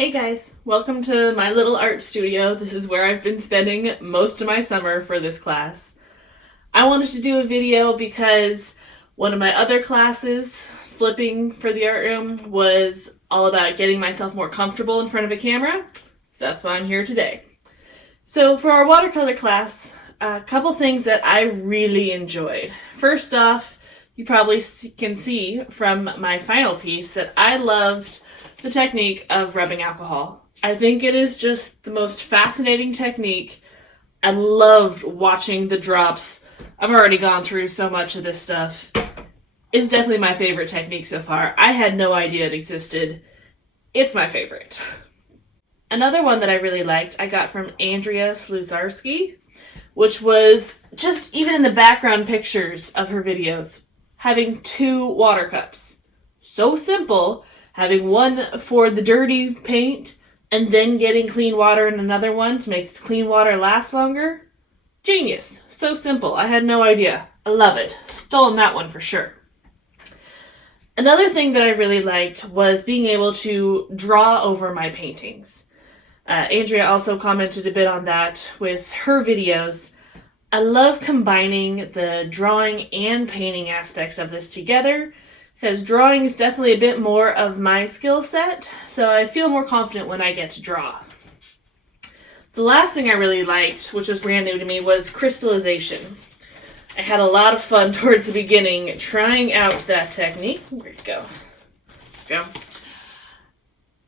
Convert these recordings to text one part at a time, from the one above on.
Hey guys, welcome to my little art studio. This is where I've been spending most of my summer for this class. I wanted to do a video because one of my other classes, flipping for the art room, was all about getting myself more comfortable in front of a camera. So that's why I'm here today. So for our watercolor class, a couple things that I really enjoyed. First off, you probably can see from my final piece that I loved the technique of rubbing alcohol. I think it is just the most fascinating technique. I loved watching the drops. I've already gone through so much of this stuff. It's definitely my favorite technique so far. I had no idea it existed. It's my favorite. Another one that I really liked I got from Andrea Sluzarski, which was just even in the background pictures of her videos, having two water cups. So simple, having one for the dirty paint and then getting clean water in another one to make this clean water last longer. Genius. So simple. I had no idea. I love it. Stolen that one for sure. Another thing that I really liked was being able to draw over my paintings. Andrea also commented a bit on that with her videos. I love combining the drawing and painting aspects of this together, because drawing is definitely a bit more of my skill set, so I feel more confident when I get to draw. The last thing I really liked, which was brand new to me, was crystallization. I had a lot of fun towards the beginning trying out that technique. Where'd it go? There we go.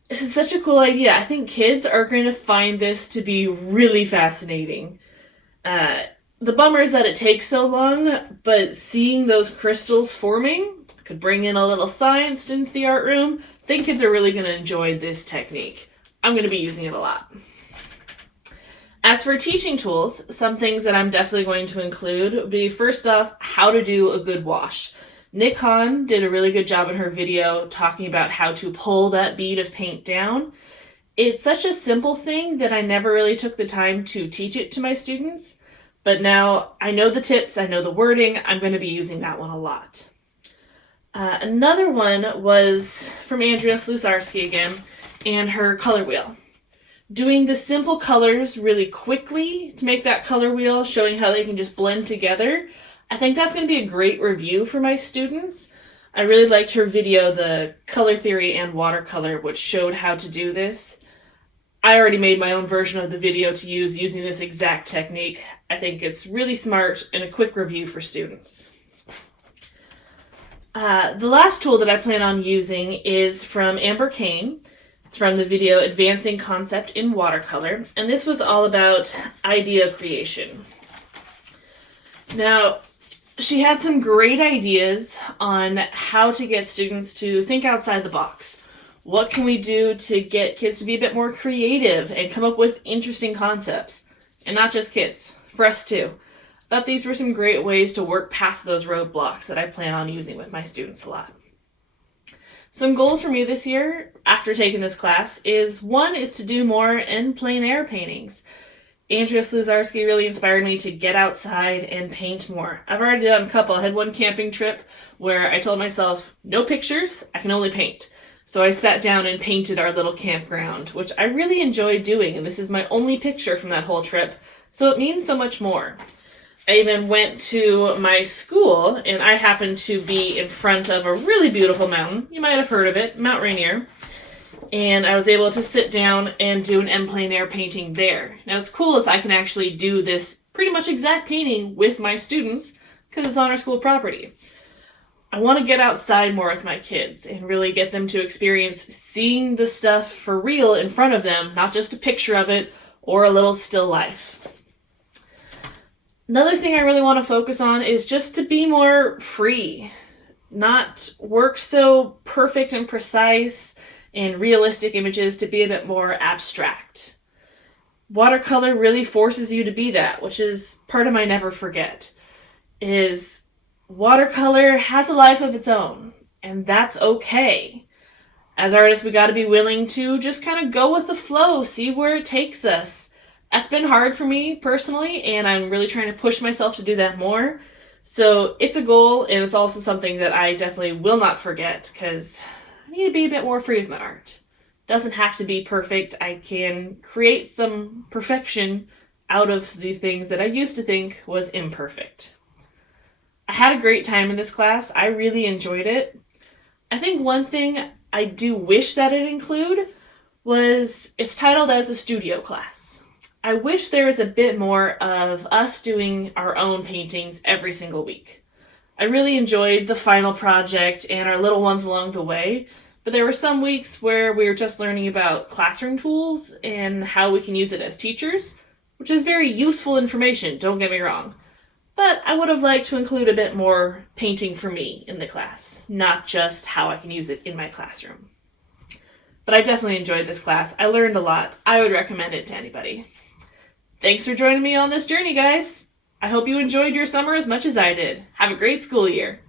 This is such a cool idea. I think kids are going to find this to be really fascinating. The bummer is that it takes so long, but seeing those crystals forming could bring in a little science into the art room. I think kids are really going to enjoy this technique. I'm going to be using it a lot. As for teaching tools, some things that I'm definitely going to include would be, first off, how to do a good wash. Nick Hahn did a really good job in her video talking about how to pull that bead of paint down. It's such a simple thing that I never really took the time to teach it to my students, but now I know the tips, I know the wording, I'm going to be using that one a lot. Another one was from Andrea Sluzarski again, and her color wheel. Doing the simple colors really quickly to make that color wheel, showing how they can just blend together. I think that's going to be a great review for my students. I really liked her video, the color theory and watercolor, which showed how to do this. I already made my own version of the video to use using this exact technique. I think it's really smart and a quick review for students. The last tool that I plan on using is from Amber Kane. It's from the video Advancing Concept in Watercolor, and this was all about idea creation. Now, she had some great ideas on how to get students to think outside the box. What can we do to get kids to be a bit more creative and come up with interesting concepts? And not just kids, for us too. I thought these were some great ways to work past those roadblocks that I plan on using with my students a lot. Some goals for me this year, after taking this class, one is to do more in plein air paintings. Andrea Sluzarski really inspired me to get outside and paint more. I've already done a couple. I had one camping trip where I told myself, no pictures, I can only paint. So I sat down and painted our little campground, which I really enjoyed doing, and this is my only picture from that whole trip, so it means so much more. I even went to my school, and I happened to be in front of a really beautiful mountain. You might have heard of it, Mount Rainier. And I was able to sit down and do an en plein air painting there. Now, what's cool is I can actually do this pretty much exact painting with my students because it's on our school property. I want to get outside more with my kids and really get them to experience seeing the stuff for real in front of them, not just a picture of it or a little still life. Another thing I really want to focus on is just to be more free, not work so perfect and precise and realistic images, to be a bit more abstract. Watercolor really forces you to be that, which is part of my never forget, is watercolor has a life of its own, and that's okay. As artists, we got to be willing to just kind of go with the flow, see where it takes us. That's been hard for me personally, and I'm really trying to push myself to do that more. So it's a goal, and it's also something that I definitely will not forget, because I need to be a bit more free with my art. doesn't have to be perfect. I can create some perfection out of the things that I used to think was imperfect. I had a great time in this class. I really enjoyed it. I think one thing I do wish that it include was it's titled as a studio class. I wish there was a bit more of us doing our own paintings every single week. I really enjoyed the final project and our little ones along the way, but there were some weeks where we were just learning about classroom tools and how we can use it as teachers, which is very useful information, don't get me wrong. But I would have liked to include a bit more painting for me in the class, not just how I can use it in my classroom. But I definitely enjoyed this class. I learned a lot. I would recommend it to anybody. Thanks for joining me on this journey, guys. I hope you enjoyed your summer as much as I did. Have a great school year.